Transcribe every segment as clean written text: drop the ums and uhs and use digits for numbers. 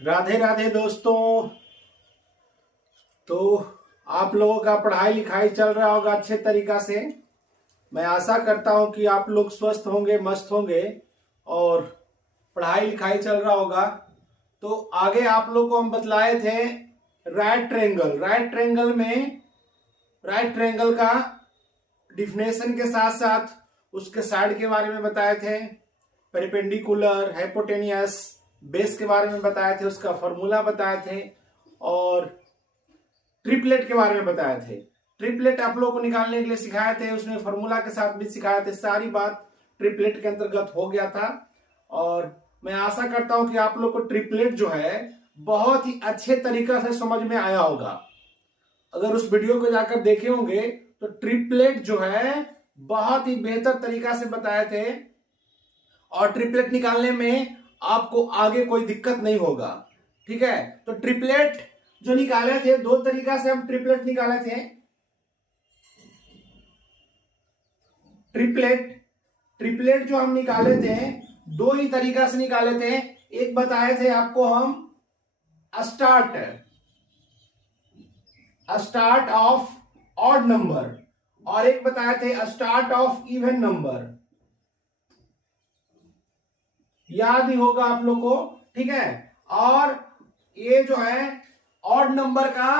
राधे राधे दोस्तों। तो आप लोगों का पढ़ाई लिखाई चल रहा होगा अच्छे तरीका से। मैं आशा करता हूं कि आप लोग स्वस्थ होंगे, मस्त होंगे और पढ़ाई लिखाई चल रहा होगा। तो आगे आप लोग को हम बतलाए थे राइट ट्रायंगल का डिफिनेशन के साथ साथ उसके साइड के बारे में बताए थे, पेरिपेंडिकुलर, हाइपोटेनियस, बेस के बारे में बताए थे, उसका फॉर्मूला बताए थे और ट्रिपलेट के बारे में बताए थे। ट्रिपलेट आप लोगों को निकालने के लिए सिखाए थे, उसमें फॉर्मूला के साथ भी सिखाए थे। सारी बात ट्रिपलेट के अंतर्गत हो गया था और मैं आशा करता हूं कि आप लोग को ट्रिपलेट जो है बहुत ही अच्छे तरीका से समझ में आया होगा। अगर उस वीडियो को जाकर देखे होंगे तो ट्रिपलेट जो है बहुत ही बेहतर तरीका से बताए थे और ट्रिपलेट निकालने में आपको आगे कोई दिक्कत नहीं होगा। ठीक है, तो ट्रिपलेट जो निकाले थे, दो तरीका से हम ट्रिपलेट निकाले थे। ट्रिपलेट जो हम निकाले थे दो ही तरीका से निकाले थे। एक बताए थे आपको हम स्टार्ट ऑफ ऑड नंबर और एक बताए थे स्टार्ट ऑफ इवन नंबर। याद ही होगा आप लोग को। ठीक है, और ये जो है ऑड नंबर का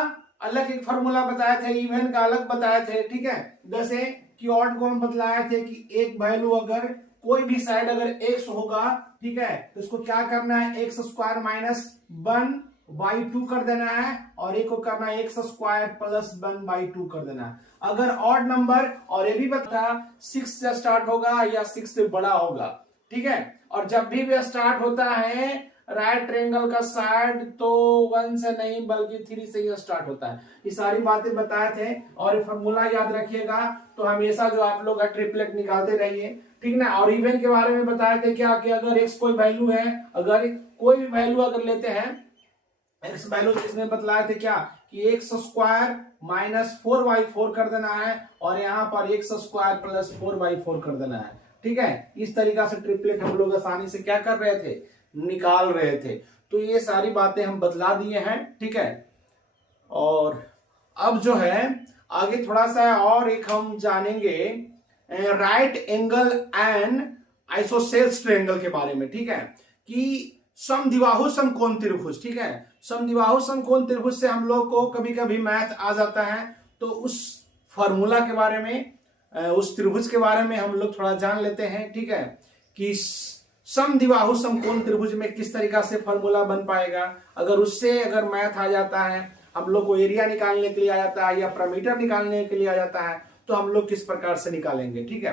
अलग एक फॉर्मूला बताए थे, इवन का अलग बताए थे। ठीक है, जैसे कि ऑड को हम बतलाए थे कि एक वैल्यू अगर कोई भी साइड अगर x होगा, ठीक है, तो इसको क्या करना है, एक्स स्क्वायर माइनस 1/2 कर देना है और एक को करना है एक्स स्क्वायर प्लस 1/2 कर देना है। अगर ऑड नंबर, और ये भी बता 6 से स्टार्ट होगा या 6 से बड़ा होगा। ठीक है, और जब भी स्टार्ट होता है राइट ट्रायंगल का साइड तो 1 से नहीं बल्कि 3 से ही स्टार्ट होता है। ये सारी बातें बताए थे और ये फॉर्मूला याद रखिएगा। तो हमेशा जो आप लोग ट्रिपलेट निकालते रहिए, ठीक ना। और इवन के बारे में बताए थे क्या कि अगर x कोई वैल्यू है, अगर कोई भी वैल्यू अगर लेते हैं x वैल्यू, इसमें बतलाए थे क्या कि एक्स स्क्वायर माइनस 4/4 कर देना है और यहाँ पर एक्स स्क्वायर प्लस 4/4 कर देना है। ठीक है, इस तरीका से ट्रिपलेट हम लोग आसानी से क्या कर रहे थे, निकाल रहे थे। तो ये सारी बातें हम बतला दिए हैं। ठीक है, और अब जो है आगे थोड़ा सा और एक हम जानेंगे right angle and isosceles triangle के बारे में। ठीक है, कि समद्विबाहु समकोण त्रिभुज। ठीक है, समद्विबाहु समकोण त्रिभुज से हम लोग को कभी कभी मैथ आ जाता है, तो उस फॉर्मूला के बारे में, उस त्रिभुज के बारे में हम लोग थोड़ा जान लेते हैं। ठीक है, कि समद्विबाहु समकोण त्रिभुज में किस तरीका से फॉर्मूला बन पाएगा। अगर उससे अगर मैथ आ जाता है, हम लोग को एरिया निकालने के लिए आ जाता है या पैरामीटर निकालने के लिए आ जाता है, तो हम लोग किस प्रकार से निकालेंगे। ठीक है,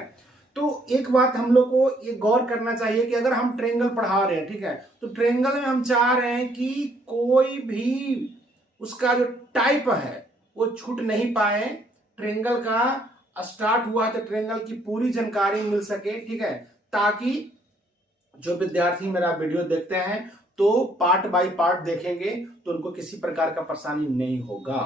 तो एक बात हम लोग को ये गौर करना चाहिए कि अगर हम ट्रायंगल पढ़ा रहे हैं, ठीक है, तो ट्रायंगल में हम चाह रहे हैं कि कोई भी उसका जो टाइप है वो छूट नहीं पाए। ट्रायंगल का स्टार्ट हुआ तो ट्रायंगल की पूरी जानकारी मिल सके। ठीक है, ताकि जो विद्यार्थी मेरा वीडियो देखते हैं तो पार्ट बाय पार्ट देखेंगे तो उनको किसी प्रकार का परेशानी नहीं होगा।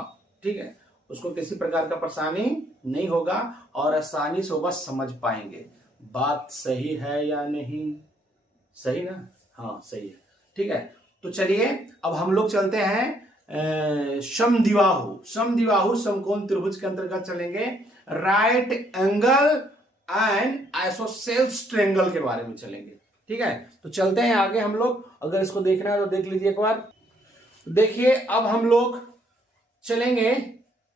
ठीक है, उसको किसी प्रकार का परेशानी नहीं होगा और आसानी से वो बस समझ पाएंगे। बात सही है या नहीं? सही ना? हाँ सही है। ठीक है, तो चलिए अब हम लोग चलते हैं समद्विबाहु समकोण त्रिभुज के अंतर्गत चलेंगे right angle and isosceles triangle के बारे में चलेंगे। ठीक है, तो चलते हैं आगे हम लोग। अगर इसको देखना है तो देख लीजिए एक बार। देखिए अब हम लोग चलेंगे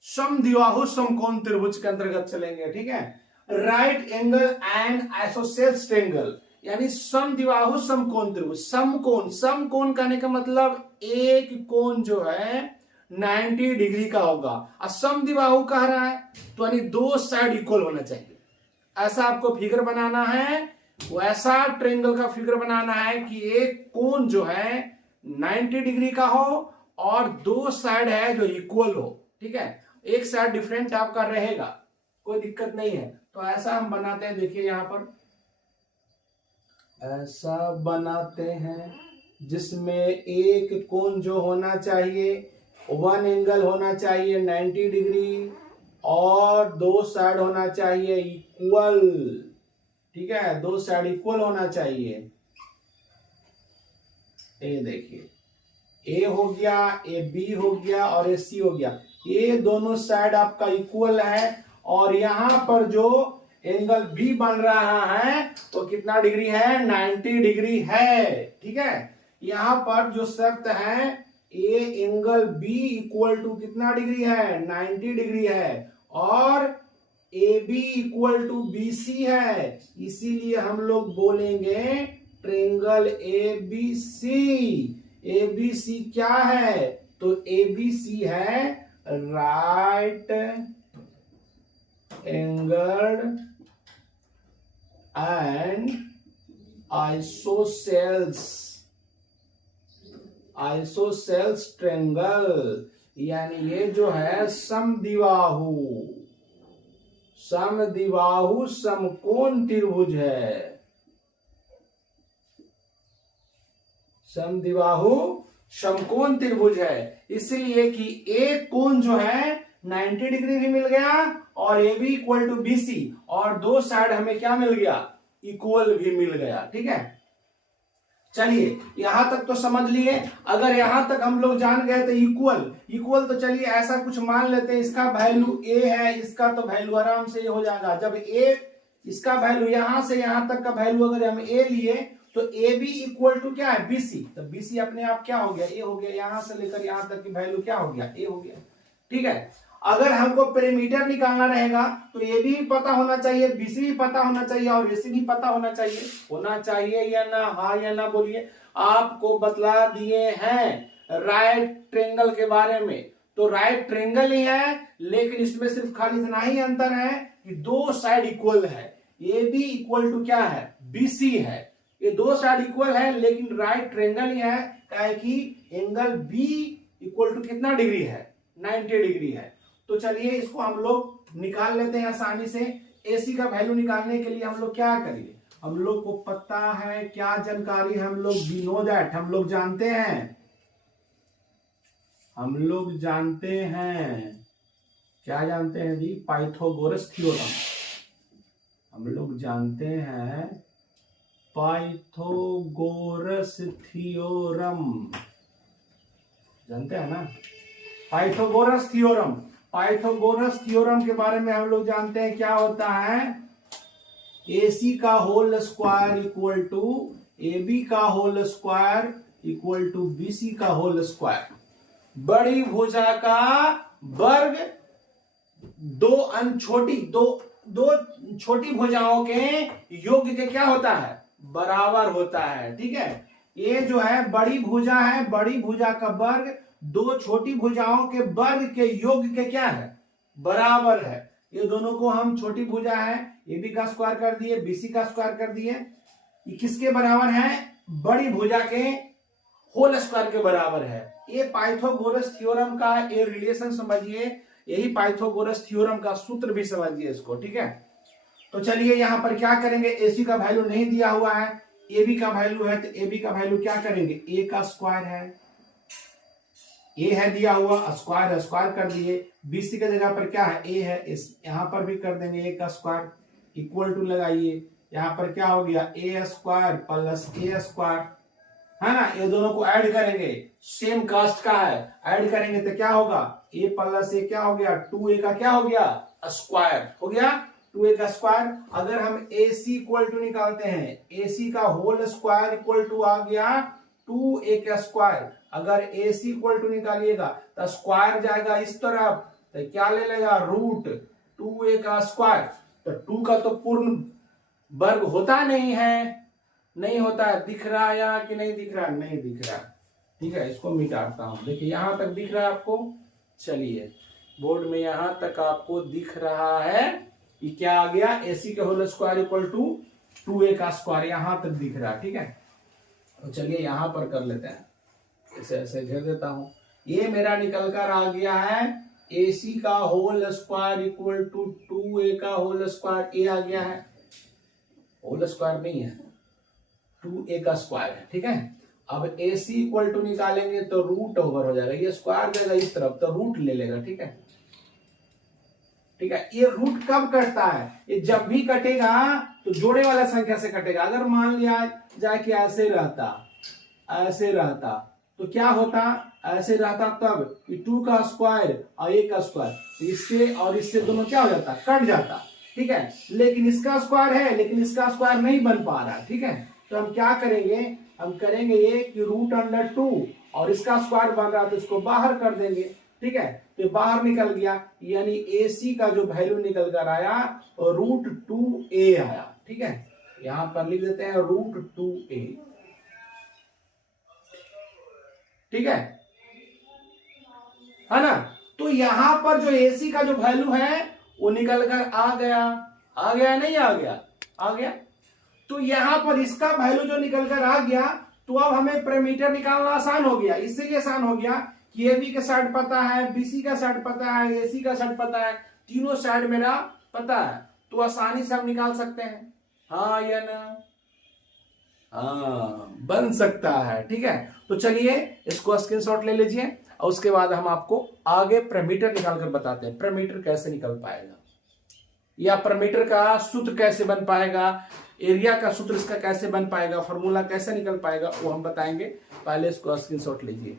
समद्विबाहु समकोण त्रिभुज के अंतर्गत चलेंगे। ठीक है, right angle and isosceles triangle यानी समद्विबाहु समकोण त्रिभुज। समकोण कहने का मतलब एक कोण जो है 90 डिग्री का होगा और समद्विबाहु कह रहा है तो यानी दो साइड इक्वल होना चाहिए। ऐसा आपको फिगर बनाना है, वैसा ट्रायंगल का फिगर बनाना है कि एक कोण जो है 90 डिग्री का हो और दो साइड है जो इक्वल हो। ठीक है, एक साइड डिफरेंट आपका रहेगा, कोई दिक्कत नहीं है। तो ऐसा हम बनाते हैं, देखिए यहां पर ऐसा बनाते हैं जिसमें एक कोण जो होना चाहिए, वन एंगल होना चाहिए 90 डिग्री और दो साइड होना चाहिए इक्वल। ठीक है, दो साइड इक्वल होना चाहिए। ये देखिए ए हो गया, ए बी हो गया और ए सी हो गया, ये दोनों साइड आपका इक्वल है। और यहां पर जो एंगल बी बन रहा है वो कितना डिग्री है, 90 डिग्री है। ठीक है, यहां पर जो शर्त है A angle B equal to कितना डिग्री है, 90 डिग्री है, और A B equal to B C है, इसीलिए हम लोग बोलेंगे triangle A B C. A B C क्या है, तो ए बी सी है right angled and isosceles triangle, यानी ये जो है समद्विबाहु समकोण त्रिभुज है। समद्विबाहु समकोण त्रिभुज है, इसलिए कि एक कोण जो है 90 डिग्री भी मिल गया और A B equal to B C, और दो साइड हमें क्या मिल गया, इक्वल भी मिल गया। ठीक है, चलिए यहां तक तो समझ लिए। अगर यहां तक हम लोग जान गए तो इक्वल तो चलिए ऐसा कुछ मान लेते हैं, इसका वैल्यू ए है, इसका तो वैल्यू आराम से हो जाएगा। जब ए, इसका वैल्यू यहां से यहां तक का वैल्यू अगर हम ए लिए तो ए बी इक्वल टू क्या है, बीसी, तो बीसी अपने आप क्या हो गया, ए हो गया। यहां से लेकर यहां तक की वैल्यू क्या हो गया, ए हो गया। ठीक है, अगर हमको पेरीमीटर निकालना रहेगा तो ए भी पता होना चाहिए, बीसी भी पता होना चाहिए और एसी भी पता होना चाहिए या ना, हाँ या ना बोलिए। आपको बतला दिए हैं राइट ट्रेंगल के बारे में, तो राइट ट्रेंगल ही है, लेकिन इसमें सिर्फ खाली इतना ही अंतर है कि दो साइड इक्वल है। ए बी इक्वल टू क्या है, बीसी है, ये दो साइड इक्वल है लेकिन राइट ट्रेंगल ही है, क्या कि एंगल बी इक्वल टू कितना डिग्री है, 90 डिग्री है। तो चलिए इसको हम लोग निकाल लेते हैं आसानी से। एसी का वैल्यू निकालने के लिए हम लोग क्या करिए, हम लोग को पता है क्या जानकारी, हम लोग वी नो दैट, हम लोग जानते हैं क्या जानते हैं जी, पाइथागोरस थ्योरम। हम लोग जानते हैं पाइथागोरस थ्योरम, जानते हैं ना, पाइथागोरस थ्योरम के बारे में हम लोग जानते हैं क्या होता है, AC का whole square equal to AB का whole square equal to BC का होल स्क्वायर। बड़ी भुजा का वर्ग दो छोटी भुजाओं के योग के क्या होता है, बराबर होता है। ठीक है, ये जो है बड़ी भुजा है, बड़ी भुजा का वर्ग दो छोटी भुजाओं के वर्ग के योग के क्या है, बराबर है। ये दोनों को हम छोटी भुजा है, ए बी का स्क्वायर कर दिए, बीसी का स्क्वायर कर दिए, ये किसके बराबर है, बड़ी भुजा के होल स्क्वायर के बराबर है। ये पाइथागोरस थ्योरम का ये रिलेशन समझिए, यही पाइथागोरस थ्योरम का सूत्र भी समझिए इसको। ठीक है, तो चलिए यहां पर क्या करेंगे, एसी का वैल्यू नहीं दिया हुआ है, ए बी का वैल्यू है, तो ए बी का वैल्यू क्या करेंगे, ए का स्क्वायर है, ए है दिया हुआ, स्क्वायर कर दिए। बीसी की जगह पर क्या है, ए है, यहां पर भी कर देंगे ए का स्क्वायर, इक्वल टू लगाइए, यहां पर क्या हो गया, ए स्क्वायर प्लस ए स्क्वायर, है ना। ये दोनों को ऐड करेंगे, सेम कास्ट का है, ऐड करेंगे तो क्या होगा, ए प्लस ए क्या हो गया, 2a का क्या हो गया, स्क्वायर हो गया, 2a का स्क्वायर। अगर हम AC इक्वल टू निकालते हैं, AC का होल स्क्वायर इक्वल टू आ गया 2a का स्क्वायर। अगर AC इक्वल टू निकालिएगा तो स्क्वायर जाएगा इस तरफ, तो क्या ले लेगा, रूट 2a का स्क्वायर। तो 2 का तो पूर्ण वर्ग होता नहीं होता है, दिख रहा है यहाँ कि नहीं दिख रहा, नहीं दिख रहा। ठीक है, इसको मिटाता हूं, देखिए यहां तक दिख रहा है आपको, चलिए बोर्ड में यहां तक आपको दिख रहा है कि क्या आ गया, AC के whole square equal to 2a का स्क्वायर, यहां तक दिख रहा है। ठीक है, तो चलिए यहां पर कर लेते हैं, इसे ऐसे घेर देता हूं। ये मेरा निकल कर आ गया है AC का whole square equal to 2a का होल स्क्वायर, ए आ गया है, होल स्क्वायर नहीं है, 2a का स्क्वायर है। ठीक है, अब AC इक्वल टू निकालेंगे तो रूट ओवर हो जाएगा, ये स्क्वायर जाएगा इस तरफ तो रूट ले लेगा। ठीक है, ये रूट कब कटता है, ये जब भी कटेगा तो जोड़े वाला संख्या से कटेगा। अगर मान लिया जाए कि ऐसे रहता तो क्या होता, ऐसे रहता तब कि 2 का स्क्वायर और 1 का स्क्वायर, इससे और इससे दोनों क्या हो जाता, कट जाता, ठीक है। लेकिन इसका स्क्वायर है, लेकिन इसका स्क्वायर नहीं बन पा रहा, ठीक है। तो हम क्या करेंगे, हम करेंगे ये कि √2 और इसका स्क्वायर बन रहा है तो इसको बाहर कर देंगे, ठीक है। तो बाहर निकल गया, यानी AC का जो वैल्यू निकल कर आया √2a आया, ठीक है। यहां पर लिख देते हैं √2a, ठीक है ना। तो यहां पर जो AC का जो वैल्यू है वो निकल कर आ गया नहीं आ गया। तो यहां पर इसका वैल्यू जो निकल कर आ गया, तो अब हमें पैरामीटर निकालना आसान हो गया। इससे ये आसान हो गया कि AB का साइड पता है, BC का साइड पता है, AC का साइड पता है, तीनों साइड मेरा पता है, तो आसानी से हम निकाल सकते हैं, हाँ या ना, हाँ बन सकता है, ठीक है। तो चलिए इसको स्क्रीनशॉट ले लीजिए और उसके बाद हम आपको आगे पैरामीटर निकाल कर बताते हैं, पैरामीटर कैसे निकल पाएगा या पैरामीटर का सूत्र कैसे बन पाएगा, एरिया का सूत्र इसका कैसे बन पाएगा, फॉर्मूला कैसे निकल पाएगा, वो हम बताएंगे। पहले इसको स्क्रीनशॉट लीजिए।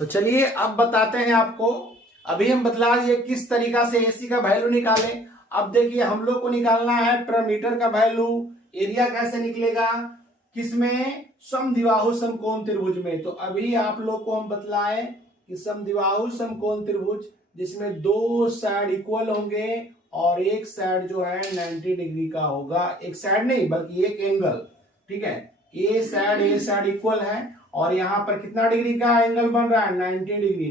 तो चलिए अब बताते हैं आपको। अभी हम बतला दिए किस तरीका से AC का वैल्यू निकालें। अब देखिए हम लोग को निकालना है पैरामीटर का वैल्यू। एरिया कैसे निकलेगा, किसमें, समद्विबाहु समकोण त्रिभुज में। तो अभी आप लोग को हम बतलाए कि समद्विबाहु समकोण त्रिभुज जिसमें 2 साइड इक्वल होंगे और एक साइड जो है 90 डिग्री का होगा, एक साइड नहीं बल्कि एक एंगल, ठीक है। ए साइड इक्वल है और यहाँ पर कितना डिग्री का एंगल बन रहा है, 90 डिग्री।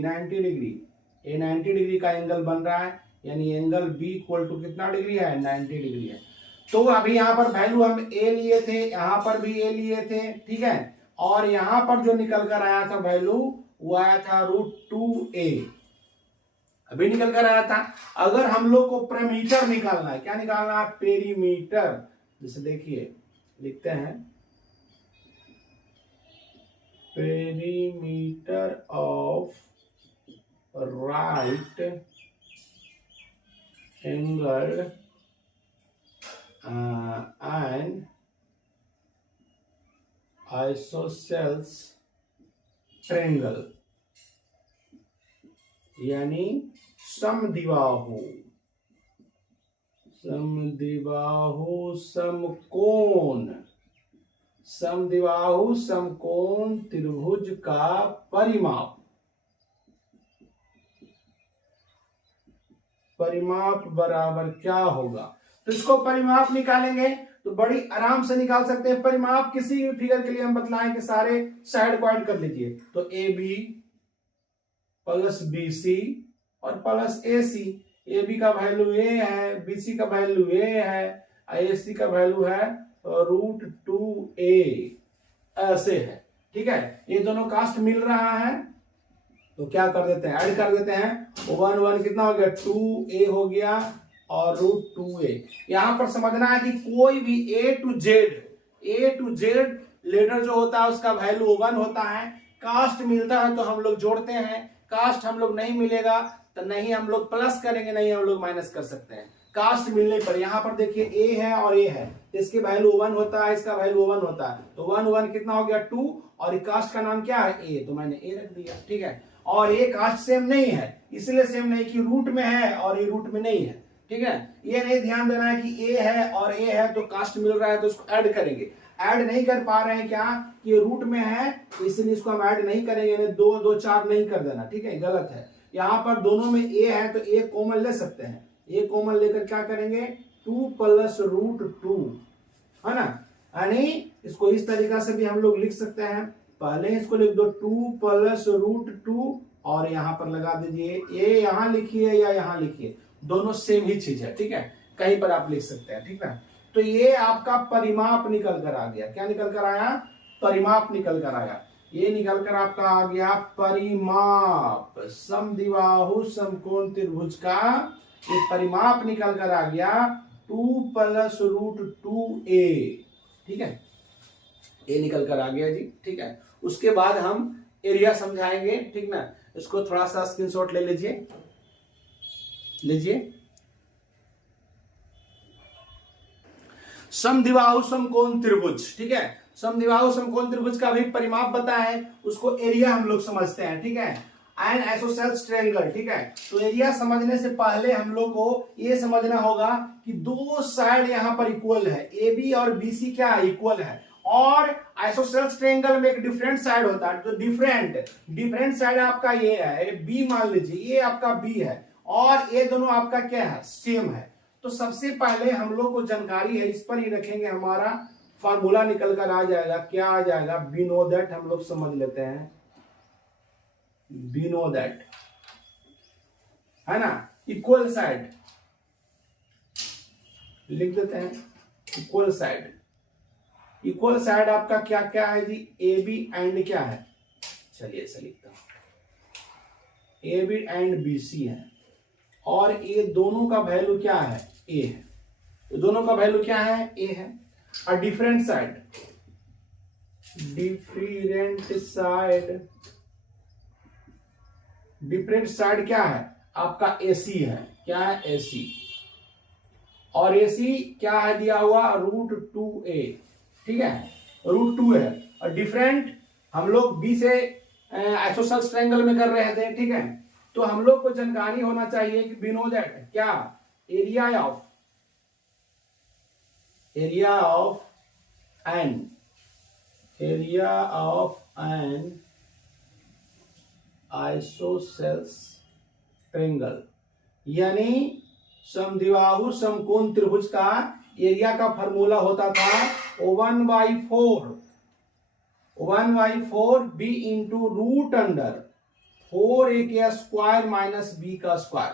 ये 90 डिग्री का एंगल बन रहा है, यानी एंगल B इक्वल टू कितना डिग्री है, 90 डिग्री है। तो अभी यहाँ पर वैल्यू हम A लिए थे, यहाँ पर भी A लिए थे, ठीक है। और यहाँ पर जो निकल कर आया था वैल्यू वो आया था √2a, अभी निकल कर आया था। अगर हम लोग को पैरामीटर निकालना है, क्या निकालना है, पेरीमीटर। जैसे देखिए लिखते हैं perimeter of right angle and isosceles triangle, यानी समद्विबाहु समकोण त्रिभुज का परिमाप बराबर क्या होगा। तो इसको परिमाप निकालेंगे तो बड़ी आराम से निकाल सकते हैं। परिमाप किसी भी फिगर के लिए हम बतलाएं कि सारे साइड को ऐड कर लीजिए, तो AB प्लस BC और प्लस AC। AB का वैल्यू A है, BC का वैल्यू A है, AC का वैल्यू है √2a, ऐसे है, ठीक है। ये दोनों कास्ट मिल रहा है तो क्या कर देते हैं, ऐड कर देते हैं। 1 कितना हो गया, 2a हो गया और √2a। यहां पर समझना है कि कोई भी A to Z लेटर जो होता है उसका वैल्यू 1 होता है। कास्ट मिलता है तो हम लोग जोड़ते हैं, कास्ट हम लोग नहीं मिलेगा तो नहीं हम लोग प्लस करेंगे, नहीं हम लोग माइनस कर सकते हैं। कास्ट मिलने पर यहाँ पर देखिए A है और A है, इसके वैल्यू 1 होता है, इसका वैल्यू 1 होता है, तो 1 कितना हो गया, 2, और कास्ट का नाम क्या है, A, तो मैंने A रख दिया, ठीक है। और ये कास्ट सेम नहीं है, इसलिए सेम नहीं कि रूट में है और ये रूट में नहीं है, ठीक है। ये नहीं ध्यान देना है कि A है और A है तो कास्ट मिल रहा है तो उसको ऐड करेंगे। ऐड नहीं कर पा रहे हैं क्या, कि ये रूट में है तो इसलिए इसको हम ऐड नहीं करेंगे, 2 4 नहीं कर देना, ठीक है, गलत है। यहाँ पर दोनों में A है तो A कॉमन ले सकते हैं, A कॉमन लेकर क्या करेंगे, 2 + √2, है ना। यानी इसको इस तरीका से भी हम लोग लिख सकते हैं। पहले इसको लिख दो 2 + √2 और यहाँ पर लगा दीजिए A, यहाँ लिखिए या यहाँ लिखिए, दोनों सेम ही चीज है, ठीक है, कहीं पर आप लिख सकते हैं, ठीक है। तो ये आपका परिमाप निकल कर आ गया। क्या निकल कर आया, परिमाप निकल कर आया। ये निकल कर आपका आ गया परिमाप, समद्विबाहु समकोण त्रिभुज का ये परिमाप निकल कर आ गया 2 + √2a, ठीक है, ये निकल कर आ गया जी, ठीक है। उसके बाद हम एरिया समझाएंगे, ठीक ना। इसको थोड़ा सा स्क्रीनशॉट ले लीजिए। समद्विबाहु समकोण त्रिभुज, ठीक है। समद्विबाहु समकोण त्रिभुज का भी परिमाप बताया है, उसको एरिया हम लोग समझते हैं, ठीक है। एन आइसोसेल्स ट्रायंगल, ठीक है। तो एरिया समझने से पहले हम लोग को ये समझना होगा कि दो साइड यहाँ पर इक्वल है, ए बी और बी सी क्या है, इक्वल है। और आइसोसेल्स ट्रायंगल में एक डिफरेंट साइड होता है, तो डिफरेंट साइड आपका ये है, बी मान लीजिए, ये आपका बी है और ये दोनों आपका क्या है, सेम है। तो सबसे पहले हम लोग को जानकारी है, इस पर ही रखेंगे, हमारा फार्मूला निकल कर आ जाएगा। क्या आ जाएगा, वी नो दैट, हम लोग समझ लेते हैं, वी नो दैट, है ना। इक्वल साइड लिख देते हैं, इक्वल साइड। इक्वल साइड आपका क्या क्या है जी, ए बी एंड क्या है, चलिए ऐसे लिखता हूं, A B and B C है। और ये दोनों का वैल्यू क्या है, ए है। तो दोनों का वैल्यू क्या है, ए है। और डिफरेंट साइड क्या है आपका, एसी है। क्या है, एसी। और एसी क्या है दिया हुआ, √2a, ठीक है, √2 है। और डिफरेंट हम लोग बी से आइसोसेल्स ट्रायंगल में कर रहे थे, ठीक है। तो हम लोग को जानकारी होना चाहिए कि वी नो दैट क्या, area of N isosceles triangle, यानी समद्विबाहु समकोण त्रिभुज का एरिया का फॉर्मूला होता था 1/4 B into root under 4a का स्क्वायर माइनस b का स्क्वायर।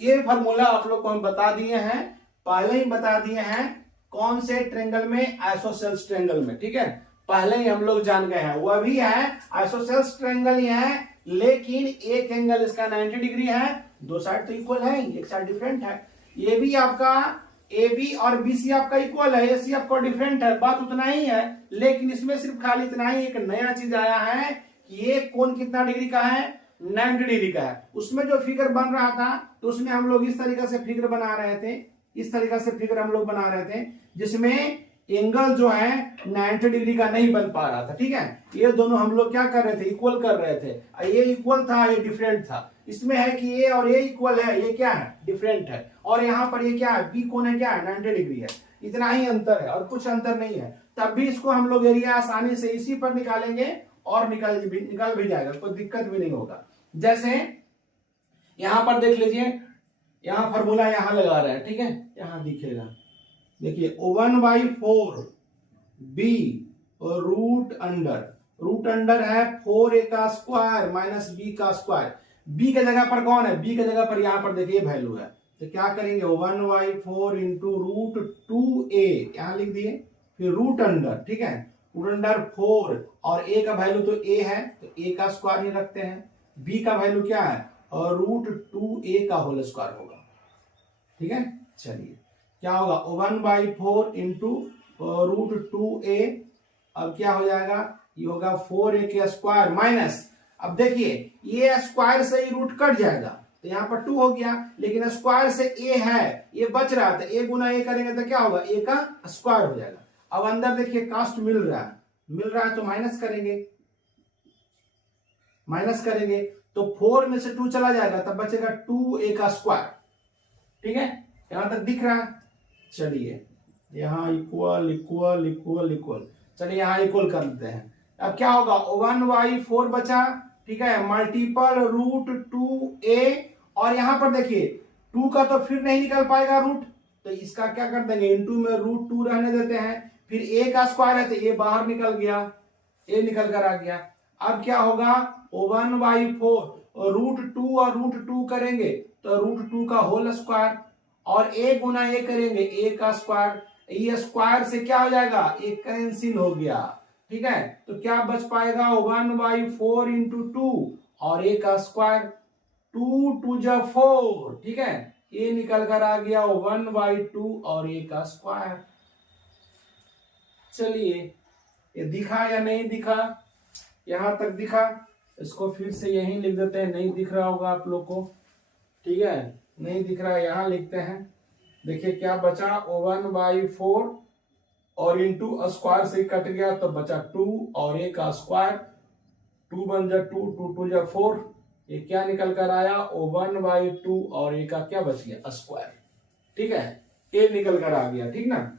ये फॉर्मूला आप लोग को हम बता दिए हैं, पहले ही बता दिए हैं, कौन से ट्रायंगल में, आइसोसेल्स ट्रायंगल में, ठीक है, पहले ही हम लोग जान गए हैं। वह भी है आइसोसेल्स ट्रायंगल ही है, लेकिन एक एंगल इसका 90 डिग्री है, दो साइड तो इक्वल है, एक साइड डिफरेंट है। ये भी आपका ए बी और बी सी आपका इक्वल है, ए सी आपका डिफरेंट है, बात उतना ही है। लेकिन इसमें सिर्फ खाली इतना ही एक नया चीज आया है कि ये कोण कितना डिग्री का है, 90 डिग्री का है। उसमें जो फिगर बन रहा था तो उसमें हम लोग इस तरीके से फिगर बना रहे थे, इस तरीके से फिगर हम लोग बना रहे थे, जिसमें एंगल जो है 90 डिग्री का नहीं बन पा रहा था, ठीक है। ये दोनों हम लोग क्या कर रहे थे, इक्वल कर रहे थे। ये इक्वल था, ये डिफरेंट था। इसमें है कि ये और ये इक्वल है, ये क्या है, डिफरेंट है। और यहाँ पर ये क्या है, बी कोण है, क्या है, 90 डिग्री है। इतना ही अंतर है और कुछ अंतर नहीं है। तब भी इसको हम लोग एरिया आसानी से इसी पर निकालेंगे और निकल भी जाएगा, कोई दिक्कत भी नहीं होगा। जैसे यहां पर देख लीजिए, यहां फॉर्मूला यहां लगा रहे हैं, ठीक है, यहां दिखेगा, देखिए 1/4 बी रूट अंडर है 4a का स्क्वायर माइनस b का स्क्वायर। b के जगह पर कौन है, b के जगह पर यहां पर देखिए वैल्यू है, तो क्या करेंगे 1/4 इंटू √2a यहां लिख दिए, फिर रूट अंडर, ठीक है, रूट अंडर 4 और a का वैल्यू तो a है, तो a का स्क्वायर ही रखते हैं। b का वैल्यू क्या है, और √2a का होल स्क्वायर होगा, ठीक है। चलिए क्या होगा, 1/4 इंटू √2a, अब क्या हो जाएगा, ये होगा 4a के स्क्वायर माइनस, अब देखिए ये स्क्वायर से ही रूट कट जाएगा, तो यहाँ पर 2 हो गया, लेकिन स्क्वायर से a है, ये बच रहा था, a गुना a करेंगे तो क्या होगा, a का स्क्वायर हो जाएगा। अब अंदर देखिए कास्ट मिल रहा है तो माइनस करेंगे तो 4 में से 2 चला जाएगा, तब बचेगा 2a का स्क्वायर, ठीक है, यहां तक दिख रहा है। चलिए यहां इक्वल इक्वल इक्वल इक्वल, चलिए यहां इक्वल कर देते हैं। अब क्या होगा, 1/4 बचा, ठीक है, मल्टीपल √2a, और यहां पर देखिए 2 का तो फिर नहीं निकल पाएगा रूट, तो इसका क्या कर देंगे, इनटू में √2 रहने देते हैं, फिर a का स्क्वायर है तो a बाहर निकल गया, a निकल कर आ गया। अब क्या होगा, 1/4 √2 और √2 करेंगे तो √2 का होल स्क्वायर, और a गुना a करेंगे a का स्क्वायर, ये स्क्वायर से क्या हो जाएगा, एक कैंसिल हो गया, ठीक है। तो क्या बच पाएगा, 1/4 इंटू 2 और a का स्क्वायर, 2 × 4, ठीक है, a निकल कर आ गया 1/2 और a का स्क्वायर। चलिए ये दिखा या नहीं दिखा, यहां तक दिखा, इसको फिर से यहीं लिख देते हैं, नहीं दिख रहा होगा आप लोग को, ठीक है, नहीं दिख रहा है, यहां लिखते हैं। देखिए क्या बचा, 1/4 और इंटू स्क्वायर से कट गया तो बचा 2 और a का स्क्वायर, 2 बन जा 2, 2 2 जा 4, ये क्या निकल कर आया 1/2 और a का क्या बच गया स्क्वायर। ठीक है, a निकल कर आ गया। ठीक ना,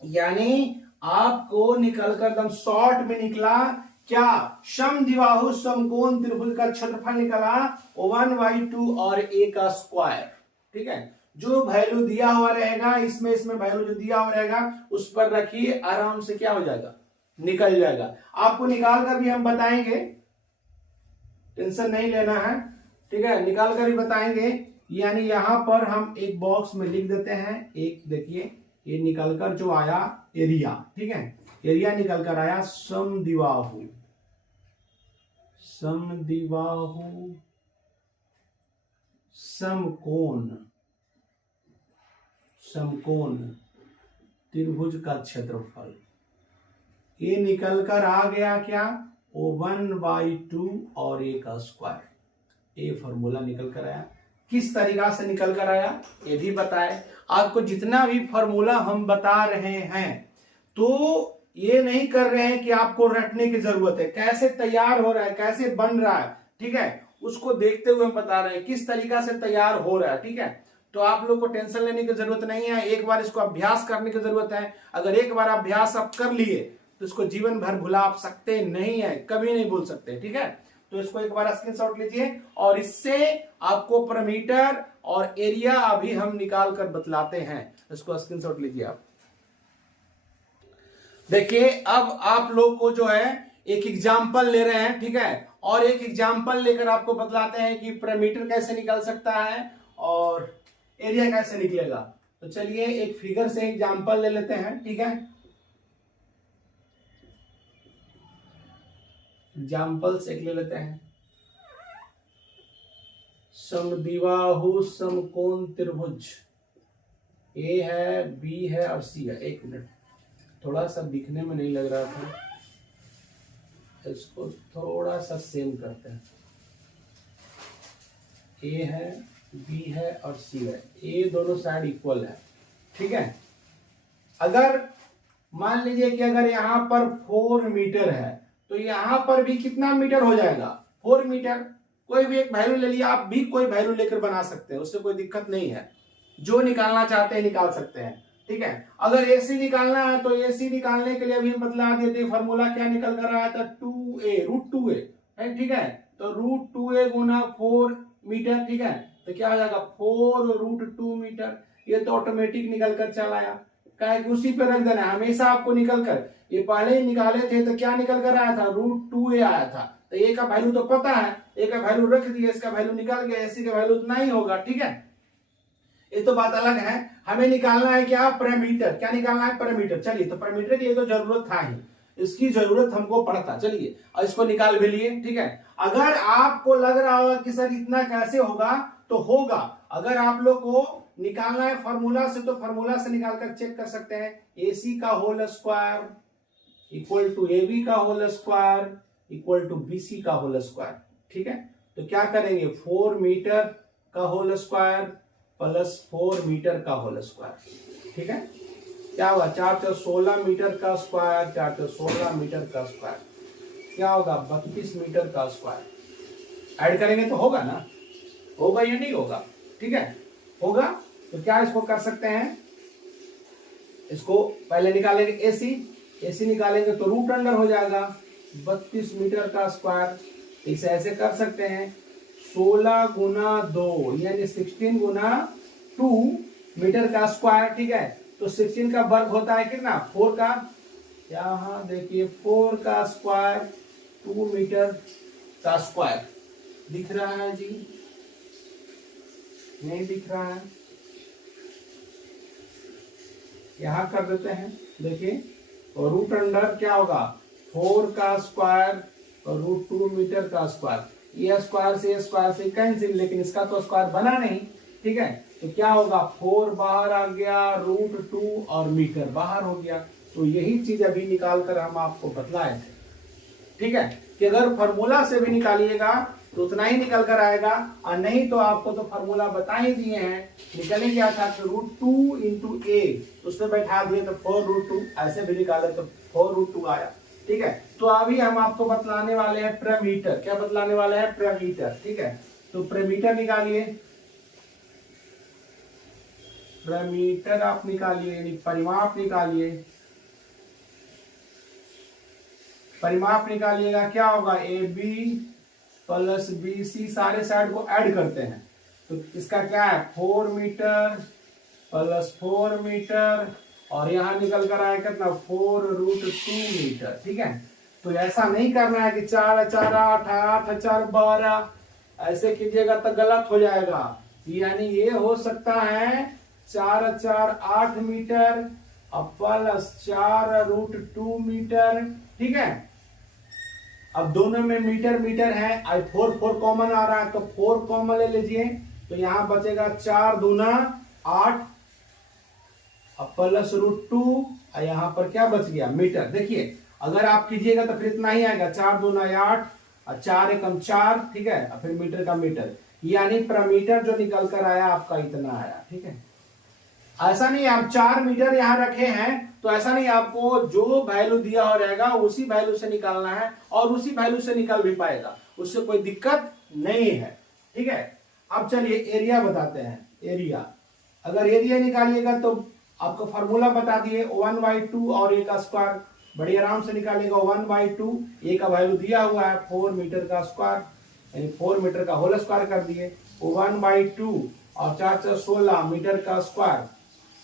यानी आपको निकल कर एकदम शॉर्ट में निकला क्या, समद्विबाहु समकोण त्रिभुज का क्षेत्रफल निकला 1/2 और a का स्क्वायर। ठीक है, जो वैल्यू दिया हुआ रहेगा इसमें वैल्यू जो दिया हुआ रहेगा उस पर रखिए, आराम से क्या हो जाएगा, निकल जाएगा। आपको निकाल कर भी हम बताएंगे, टेंशन नहीं लेना है। ठीक है, निकाल कर भी बताएंगे। यानी यहां पर हम एक बॉक्स में लिख देते हैं, एक देखिए ये निकल कर जो आया एरिया। ठीक है, एरिया निकल कर आया समद्विबाहु समकोण त्रिभुज का क्षेत्रफल, ये निकल कर आ गया क्या 1/2 और a का स्क्वायर। ये फॉर्मूला निकल कर आया। किस तरीका से निकल कर आया ये भी बताए। आपको जितना भी फॉर्मूला हम बता रहे हैं तो ये नहीं कर रहे हैं कि आपको रटने की जरूरत है, कैसे तैयार हो रहा है, कैसे बन रहा है। ठीक है, उसको देखते हुए हम बता रहे हैं किस तरीका से तैयार हो रहा है। ठीक है, तो आप लोग को टेंशन लेने की जरूरत नहीं है, एक बार इसको अभ्यास करने की जरूरत है। अगर एक बार अभ्यास आप कर लिए तो इसको जीवन भर भुला आप सकते नहीं है, कभी नहीं भूल सकते। ठीक है, तो इसको एक बार स्क्रीनशॉट लीजिए और इससे आपको पैरामीटर और एरिया अभी हम निकाल कर बतलाते हैं। इसको स्क्रीनशॉट लीजिए आप। देखिए अब आप लोग को जो है एक एग्जाम्पल ले रहे हैं। ठीक है, और एक एग्जाम्पल लेकर आपको बतलाते हैं कि पैरामीटर कैसे निकल सकता है और एरिया कैसे निकलेगा। तो चलिए एक फिगर से एग्जाम्पल ले लेते हैं। ठीक है, एग्जाम्पल्स एक ले लेते हैं। समद्विबाहु समकोण त्रिभुज, ए है, बी है और सी है। एक मिनट, थोड़ा सा दिखने में नहीं लग रहा था, इसको थोड़ा सा सेम करते हैं। ए है, बी है और सी है, ए दोनों साइड इक्वल है। ठीक है, अगर मान लीजिए कि अगर यहां पर 4 मीटर है तो यहां पर भी कितना मीटर हो जाएगा 4 मीटर। कोई भी एक वैल्यू ले लिया, आप भी कोई वैल्यू लेकर बना सकते हैं, उससे कोई दिक्कत नहीं है, जो निकालना चाहते हैं निकाल सकते हैं। ठीक है, अगर AC निकालना है तो AC निकालने के लिए अभी हम बतला दिए थे, फॉर्मूला क्या निकल कर आया था 2a √2a है। ठीक है, तो √2a गुना 4 मीटर। ठीक है, तो क्या हो जाएगा 4√2 मीटर। ये तो ऑटोमेटिक निकल कर चला आया, उसी पे रख देना हमेशा आपको निकल कर। ये पहले ही निकाले थे तो क्या निकल कर आया था √2a आया था, तो ए का वैल्यू तो पता है, ए का वैल्यू रख दिया, इसका वैल्यू निकल गया, AC का वैल्यू उतना ही होगा। ठीक है, ये तो बात अलग है। हमें निकालना है क्या पैरामीटर, क्या निकालना है पैरामीटर। चलिए, तो पैरामीटर की तो जरूरत था ही, इसकी जरूरत हमको पड़ता। चलिए और इसको निकाल भी लिए। ठीक है, अगर आपको लग रहा होगा कि सर इतना कैसे होगा, तो होगा। अगर आप लोग को निकालना है फॉर्मूला से तो फॉर्मूला से निकालकर चेक कर सकते हैं। AC का whole square equal to AB का whole square equal to BC का होल स्क्वायर। ठीक है, तो क्या करेंगे 4 मीटर का होल स्क्वायर प्लस 4 मीटर का होल स्क्वायर। ठीक है, क्या होगा 4 × 16 मीटर का स्क्वायर, 4 × 16 मीटर का स्क्वायर, क्या होगा 32 मीटर का स्क्वायर। ऐड करेंगे तो होगा ना, होगा या नहीं होगा। ठीक है, होगा। तो क्या इसको कर सकते हैं, इसको पहले निकालेंगे AC निकालेंगे तो रूट अंडर हो जाएगा 32 मीटर का स्क्वायर। इसे ऐसे कर सकते हैं 16 गुना 2 यानी 16 गुना 2 मीटर का स्क्वायर। ठीक है, तो 16 का वर्ग होता है कितना 4 का, यहां देखिए 4 का स्क्वायर 2 मीटर का स्क्वायर। दिख रहा है जी, नहीं दिख रहा है, यहां कर देते हैं। देखिए और रूट अंडर क्या होगा 4 का स्क्वायर और √2 मीटर का स्क्वायर। ये स्क्वायर से कैंसिल, लेकिन इसका तो स्क्वायर बना नहीं। ठीक है, तो क्या होगा 4 बाहर आ गया, √2 और मीटर बाहर हो गया। तो यही चीज अभी निकाल कर हम आपको बतलाए थे। ठीक है, कि अगर फॉर्मूला से भी निकालिएगा तो उतना ही निकल कर आएगा, और नहीं तो आपको तो फॉर्मूला बता ही दिए हैं, निकले क्या था तो √2 इंटू ए, उसमें बैठा दिए तो 4√2, ऐसे भी निकाले तो 4√2 आया। ठीक है, तो अभी हम आपको बतलाने वाले हैं पैरामीटर। क्या बतलाने वाले हैं? पैरामीटर। ठीक है, तो पैरामीटर निकालिए, पैरामीटर आप निकालिए, यानी परिमाप निकालिए। परिमाप निकालिएगा, क्या होगा? A B plus B C, सारे साइड को ऐड करते हैं तो इसका क्या है? 4 मीटर प्लस 4 मीटर, और यहां निकल कर आया कितना? 4√2 मीटर। ठीक है, तो ऐसा नहीं करना है कि 4 4 8 8 4 12, ऐसे कीजिएगा तो गलत हो जाएगा। यानी ये हो सकता है 4 4 8 मीटर प्लस 4√2 मीटर। ठीक है, अब दोनों में मीटर मीटर है, आई 4 कॉमन आ रहा है तो 4 कॉमन ले लीजिए, तो यहां बचेगा 4 दूना 8 प्लस √2, और यहां पर क्या बच गया? मीटर। देखिए अगर आप कीजिएगा तो फिर इतना ही आएगा, 4 दूना 8 और 4 एकम 4। ठीक है, और फिर मीटर का मीटर, यानी प्रमीटर जो निकल कर आया आपका इतना आया। ठीक है, ऐसा नहीं आप 4 मीटर यहां रखे हैं तो ऐसा नहीं, आपको जो वैल्यू दिया हो रहेगा उसी वैल्यू से निकालना है, और उसी वैल्यू से निकल भी पाएगा, उससे कोई दिक्कत नहीं है। ठीक है, अब चलिए एरिया बताते हैं। एरिया, अगर एरिया निकालिएगा तो आपको फॉर्मूला बता दिए 1/2 और ए का स्क्वायर, बड़ी आराम से निकालेगा। 1/2, ए का वैल्यू दिया हुआ है 4 मीटर का स्क्वायर, यानी 4 मीटर का होल स्क्वायर कर दिए। 1/2 और 4 4 16 मीटर का स्क्वायर,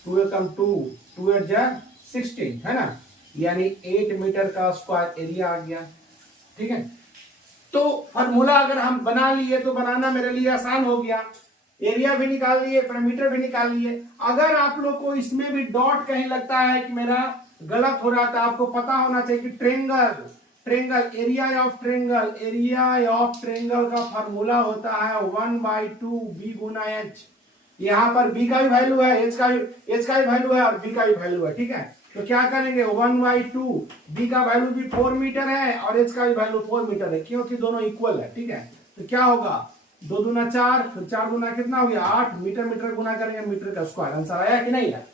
2 एकम 2, 2 8 जा 16, है ना, यानी 8 मीटर का स्क्वायर एरिया आ गया। ठीक है, तो फॉर्मूला अगर हम बना लिए तो बनाना मेरे लिए आसान हो गया, एरिया भी निकाल लिए, पैरामीटर भी निकाल लिए। अगर आप लोग को इसमें भी डॉट कहीं लगता है कि मेरा गलत हो रहा था, आपको पता होना चाहिए कि ट्रेंगल एरिया ऑफ ट्रेंगल का फॉर्मूला होता है 1/2 बी गुना एच। यहाँ पर बी का भी वैल्यू है, एच का भी वैल्यू है और बी का भी वैल्यू है। ठीक है, तो क्या करेंगे? 1/2, बी का वैल्यू भी 4 मीटर है और एच का भी वैल्यू 4 मीटर है, क्योंकि दोनों इक्वल है। ठीक है, तो क्या होगा? 2 दूना 4, फिर 4 दूना कितना हो गया? 8 मीटर, मीटर गुना करेंगे मीटर का स्क्वायर। आंसर आया कि नहीं है?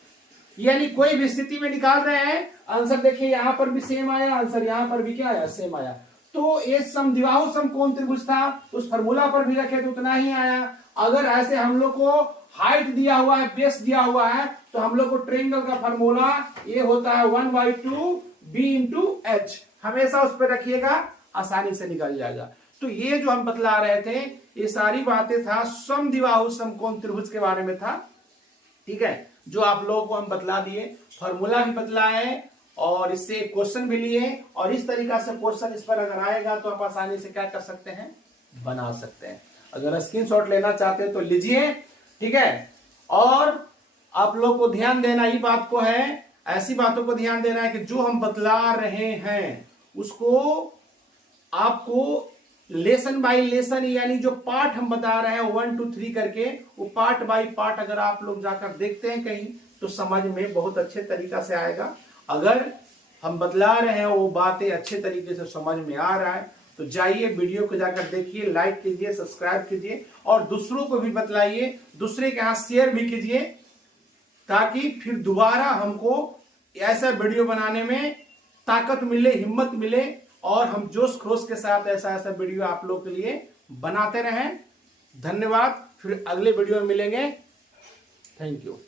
यानी कोई भी स्थिति में निकाल रहे हैं आंसर, देखिए यहाँ पर भी सेम आया आंसर, यहाँ पर भी क्या आया? सेम आया। तो ये समद्विबाहु समकोण त्रिभुज था, उस फॉर्मूला पर भी रखे तो उतना ही आया। अगर ऐसे हम लोग को हाइट दिया हुआ है, बेस दिया हुआ है, तो हम लोग को ट्रायंगल का फॉर्मूला ये होता है 1/2 बी इंटू एच, हमेशा उस पर रखिएगा, आसानी से निकल जाएगा। तो ये जो हम बतला रहे थे ये सारी बातें था समद्विबाहु समकोण त्रिभुज के बारे में था। ठीक है, जो आप लोगों को हम बतला दिए, फॉर्मूला भी बतलाए और इससे क्वेश्चन भी लिए, और इस तरीका से क्वेश्चन इस पर अगर आएगा तो आप आसानी से क्या कर सकते हैं? बना सकते हैं। अगर स्क्रीनशॉट लेना चाहते हैं तो लीजिए। ठीक है, और आप लोग को ध्यान देना ही बात को है, ऐसी बातों को ध्यान देना है कि जो हम बतला रहे हैं उसको आपको लेसन बाय लेसन, यानी जो पार्ट हम बता रहे हैं 1 2 3 करके, वो पार्ट बाय पार्ट अगर आप लोग जाकर देखते हैं कहीं तो समझ में बहुत अच्छे तरीका से आएगा। अगर हम बतला रहे हैं वो बातें अच्छे तरीके से समझ में आ रहा है तो जाइए वीडियो को जाकर देखिए, लाइक कीजिए, सब्सक्राइब कीजिए और दूसरों को भी बतलाइए, दूसरे के हाथ शेयर भी कीजिए, ताकि फिर दोबारा हमको ऐसा वीडियो बनाने में ताकत मिले, हिम्मत मिले, और हम जोश खरोश के साथ ऐसा ऐसा वीडियो आप लोग के लिए बनाते रहें। धन्यवाद, फिर अगले वीडियो में मिलेंगे। Thank you.